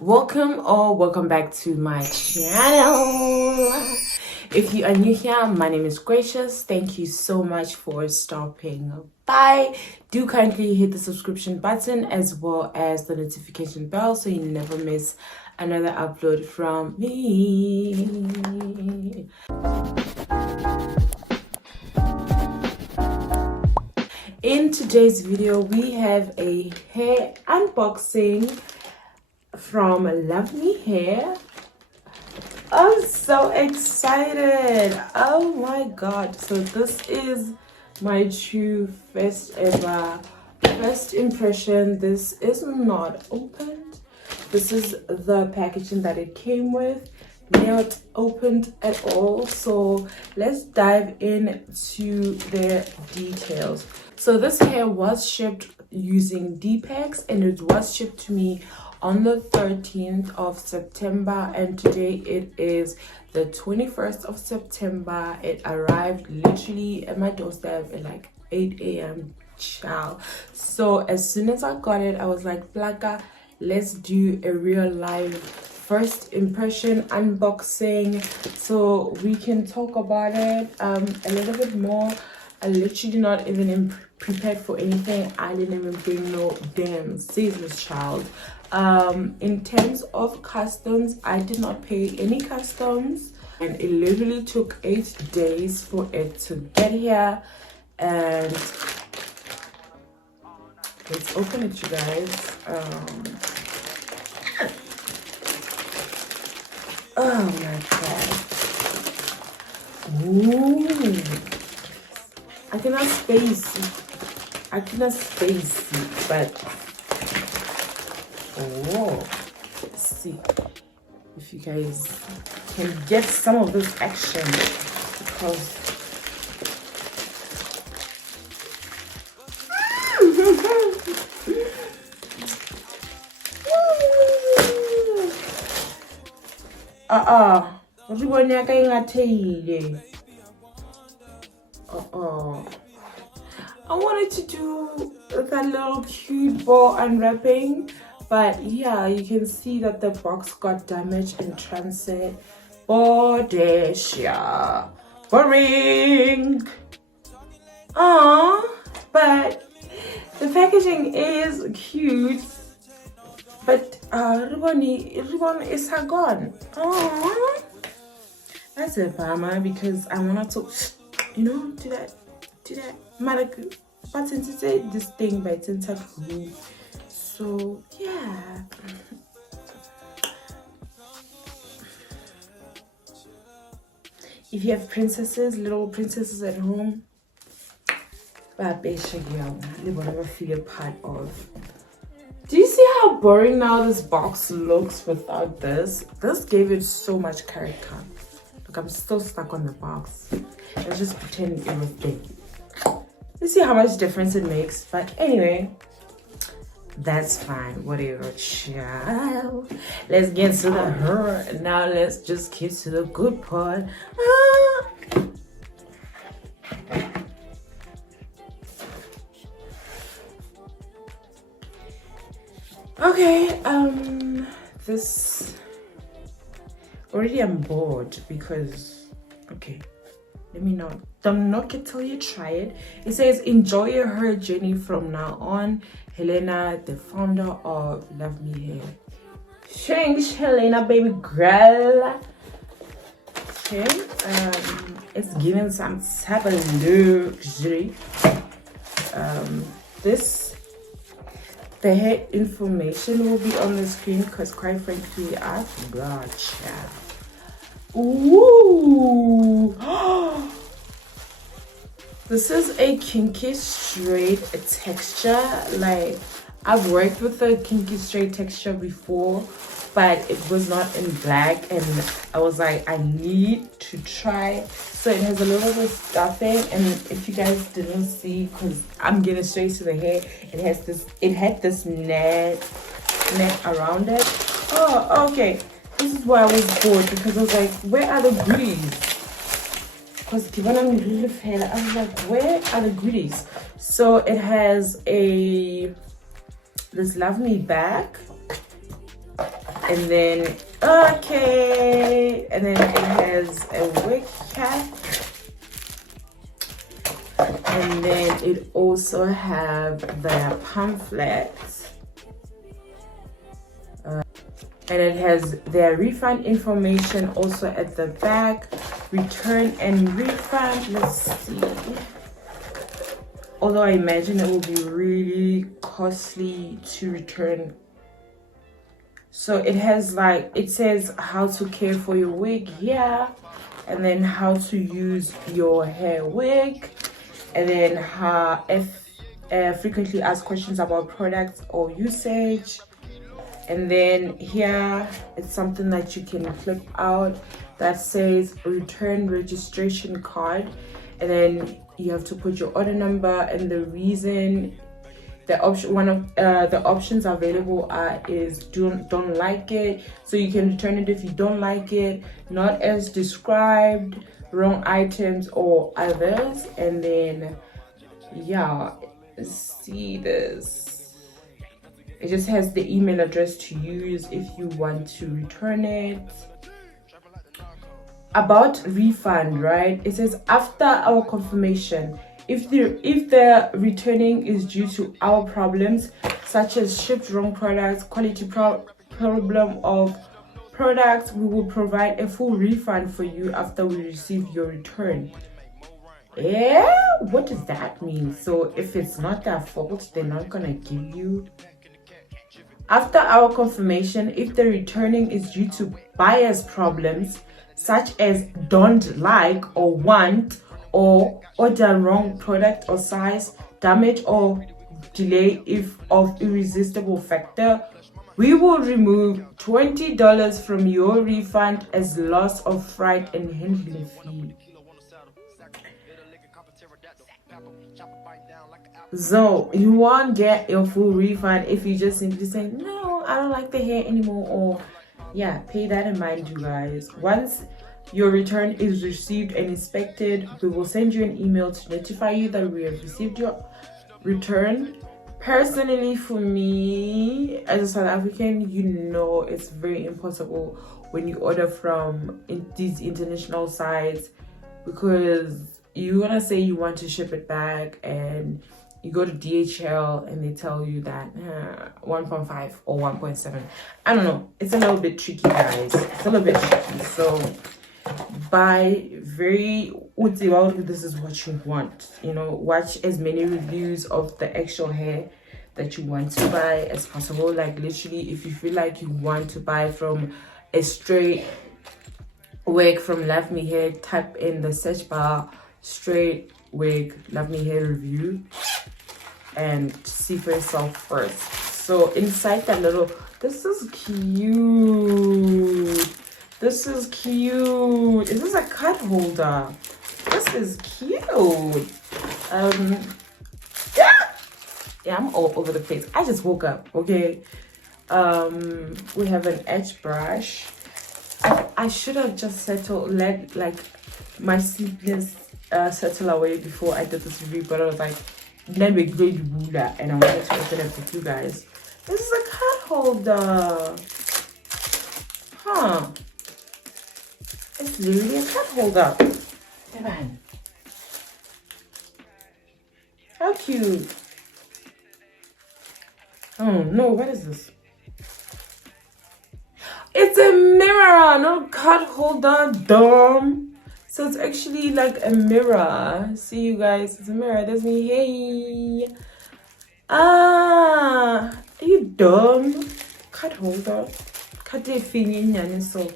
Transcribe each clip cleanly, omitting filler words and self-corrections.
Welcome back to my channel. If you are new here, my name is Gracious. Thank you so much for stopping by. Do kindly hit the subscription button as well as the notification bell so you never miss another upload from me. In today's video, we have a hair unboxing from LuvMe hair. I'm so excited. Oh my god. So this is my true first impression. This is not opened. This is the packaging that it came with, not opened at all. So let's dive into the details. So this hair was shipped using Dpex and it was shipped to me on the 13th of September, and today it is the 21st of September. It arrived literally at my doorstep at like 8 a.m. Ciao. So as soon as I got it, I was like, Plaka, let's do a real live first impression unboxing so we can talk about it a little bit more. I literally not even prepared for anything. I didn't even bring no damn scissors, child. In terms of customs, I did not pay any customs, and it literally took 8 days for it to get here. And let's open it, you guys. Oh my god. Ooh. I cannot space it, but oh, let's see if you guys can get some of this action, because I wanted to do that little cute ball unwrapping, but yeah, you can see that the box got damaged in transit. Bodesia. Boring. But the packaging is cute. But ribbon is gone. That's a bummer because I wanted to, do that. Malaku. But since it's this thing by tinted room. So yeah. If you have little princesses at home, they will never feel a part of. Do you see how boring now this box looks without this? This gave it so much character. Look, I'm still stuck on the box. Let's just pretend it was big. Let's see how much difference it makes. But anyway, that's fine. Whatever, child. Let's get to the hurt. Now let's just get to the good part. Okay, this already I'm bored because I'm not gonna tell you try it. It says enjoy your hair journey from now on. Helena, the founder of LuvMe Hair. Thanks, Helena, baby girl. Okay, it's giving some type of luxury. The hair information will be on the screen because quite frankly I gotcha. Ooh. This is a kinky straight texture. Like, I've worked with a kinky straight texture before, but it was not in black, and I was like, I need to try. So it has a little bit of stuffing, and if you guys didn't see, because I'm getting straight to the hair, it had this net around it. Oh, okay. This is why I was bored, because I was like, where are the goodies? Because given I'm really fair, I was like, where are the goodies? So it has this LuvMe bag. And then, okay, and then it has a wig cap. And then it also have the pamphlet. And it has their refund information also at the back. Return and refund. Let's see. Although I imagine it will be really costly to return. So it has like, it says how to care for your wig here. And then how to use your hair wig. And then how frequently asked questions about products or usage. And then here it's something that you can clip out that says return registration card. And then you have to put your order number and the reason. The option, one of the options available is don't like it, so you can return it if you don't like it, not as described, wrong items or others. And then yeah, see this. It just has the email address to use if you want to return it. About refund, right? It says after our confirmation, if the returning is due to our problems, such as shipped wrong products, quality problem of products, we will provide a full refund for you after we receive your return. Yeah, what does that mean? So if it's not their fault, they're not gonna give you. After our confirmation, if the returning is due to buyer's problems, such as don't like or want or order wrong product or size, damage or delay if of irresistible factor, we will remove $20 from your refund as loss of freight and handling fee. So you won't get your full refund if you just simply say no, I don't like the hair anymore, or yeah, pay that in mind, you guys. Once your return is received and inspected, we will send you an email to notify you that we have received your return. Personally, for me as a South African, you know it's very impossible when you order from these international sites, because you're gonna say you want to ship it back and you go to DHL and they tell you that 1.5 or 1.7. I don't know. It's a little bit tricky, guys. It's a little bit tricky. So buy very this is what you want. You know, watch as many reviews of the actual hair that you want to buy as possible. Like literally, if you feel like you want to buy from a straight wig from LuvMe Hair, type in the search bar straight wig LuvMe Hair review and see for yourself first. So inside that little, this is cute. This is cute. Is this a card holder? This is cute. Yeah, I'm all over the place. I just woke up, okay? We have an edge brush. I should have just let like my sleepiness settle away before I did this review, but I was like, let me grade the ruler and I wanted to open it with you guys. This is a card holder. Huh. It's literally a card holder. Devon. How cute. Oh no, what is this? It's a mirror, not a card holder, dumb. So it's actually like a mirror. See you guys, it's a mirror. There's me. Hey. Are you dumb? Card holder. Card definition so.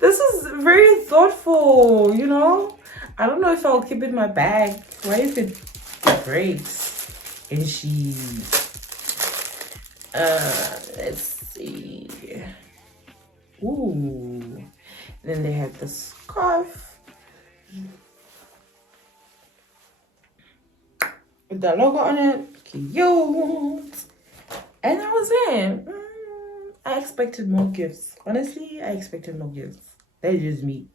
This is very thoughtful, you know. I don't know if I'll keep it in my bag. What if it breaks? And she let's see. Ooh. Then they have the scarf with the logo on it. Cute. And that was it. I expected more gifts. Honestly, I expected more gifts. That's just me.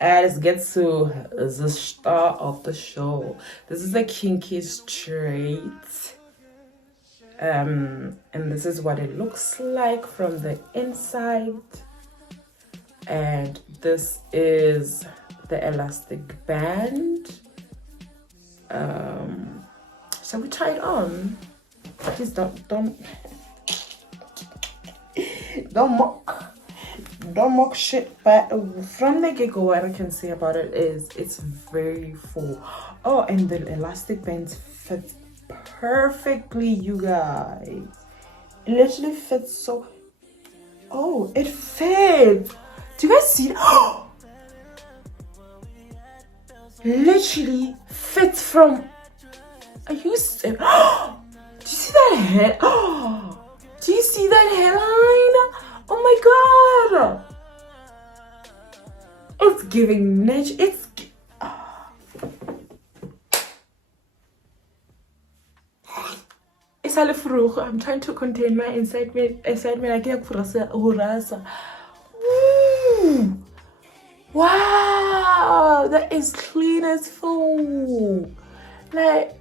Let's get to the star of the show. This is a kinky straight. And this is what it looks like from the inside. And this is the elastic band. Shall we try it on? Please don't mock shit. But from the get-go, what I can say about it is it's very full. Oh, and the elastic bands fit perfectly, you guys. It literally fits so. Oh, it fits. Do you guys see it? Literally fits from. Are you do you see that head? Do you see that hairline? Oh my god! It's giving niche. It's all vroeg. I'm trying to contain my excitement. I can't hurasa. Wow, that is clean as full. Like,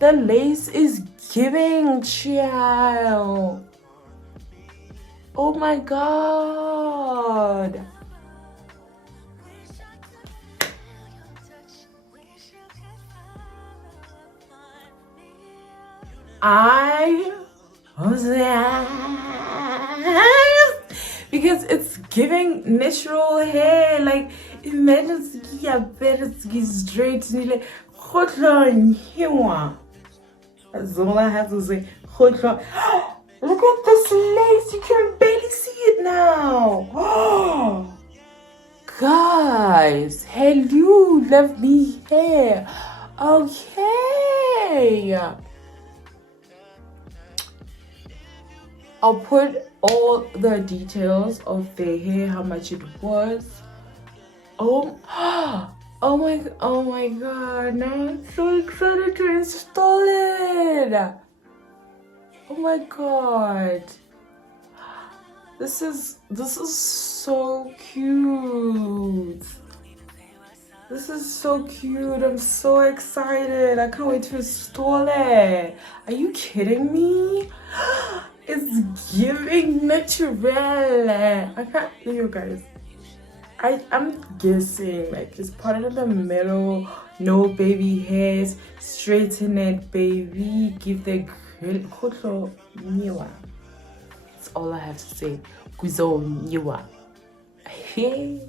the lace is giving, child. Oh my god. I was because it's giving natural hair. Like, imagine it's straight like that's all I have to say. Look at this lace, you can barely see it now. Oh, guys, hello, LuvMe hair. Okay, I'll put all the details of the hair, how much it was. Oh my god, now I'm so excited to install it. Oh my god, this is so cute. This is so cute. I'm so excited. I can't wait to install it. Are you kidding me? It's giving natural. I can't, you guys. I'm guessing, like, just put it in the middle, no baby hairs, straighten it, baby, give the grill niwa. That's all I have to say. Kuzo niwa. Hey,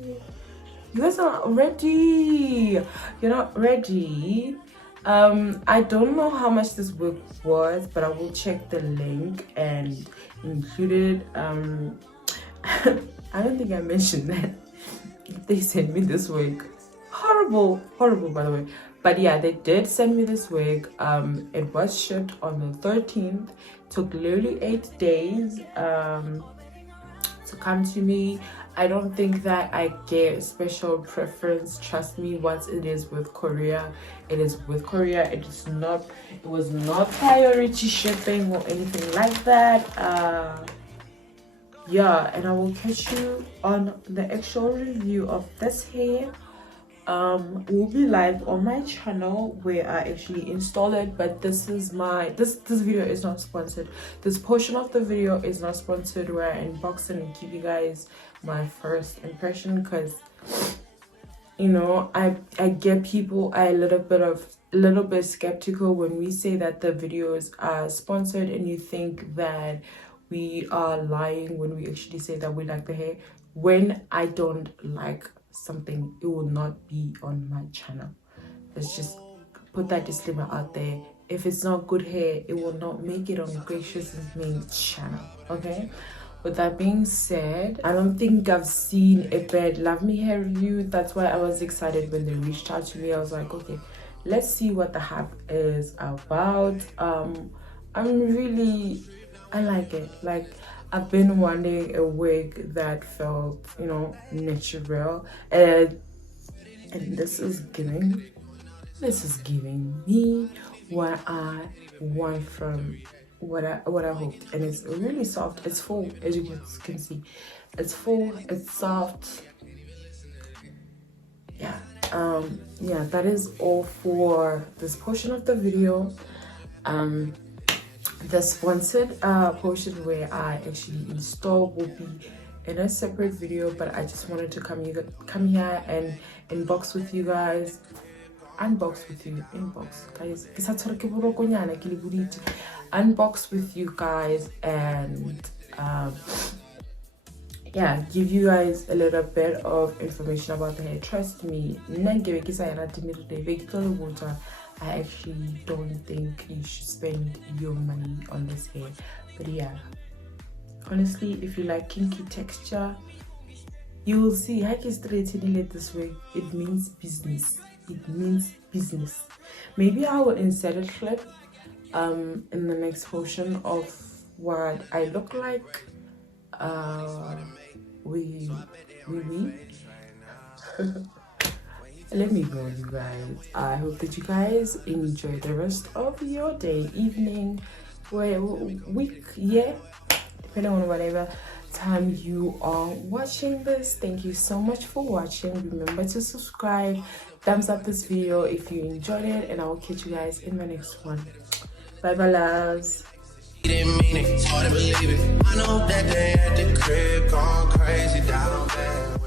you guys are not ready. You're not ready. I don't know how much this wig was, but I will check the link and include it. I don't think I mentioned that. They sent me this wig. Horrible by the way. But yeah, they did send me this wig. It was shipped on the 13th. Took literally 8 days to come to me. I don't think that I get special preference. Trust me, once it is with Korea, it is with Korea. It was not priority shipping or anything like that. Yeah, and I will catch you on the actual review of this hair. Will be live on my channel where I actually install it, but this is this video is not sponsored. This portion of the video is not sponsored, where I unbox and give you guys my first impression, because you know, I get people a little bit skeptical when we say that the videos are sponsored, and you think that we are lying when we actually say that we like the hair. When I don't like something, it will not be on my channel. Let's just put that disclaimer out there. If it's not good hair, it will not make it on GraciousMing channel. Okay, with that being said, I don't think I've seen a bad LuvMe hair review. That's why I was excited when they reached out to me. I was like, okay, let's see what the hype is about. I like it. Like, I've been wanting a wig that felt, you know, natural, and this is giving me what I want from what I hoped. And it's really soft. It's full, as you can see. It's full, it's soft. Yeah. Yeah, that is all for this portion of the video. The sponsored portion where I actually install will be in a separate video, but I just wanted to come here and unbox with you guys. Unbox with you guys. Unbox with you guys and yeah, give you guys a little bit of information about the hair. Trust me, I actually don't think you should spend your money on this hair. But yeah, honestly, if you like kinky texture, you will see how I straightening it this way. It means business. It means business. Maybe I will insert a clip in the next portion of what I look like. Let me go, you guys. I hope that you guys enjoy the rest of your day, evening, week, yeah, depending on whatever time you are watching this. Thank you so much for watching. Remember to subscribe, thumbs up this video if you enjoyed it, and I will catch you guys in my next one. Bye bye, loves. Didn't mean it, hard to believe it. I know that they at the crib going crazy down there.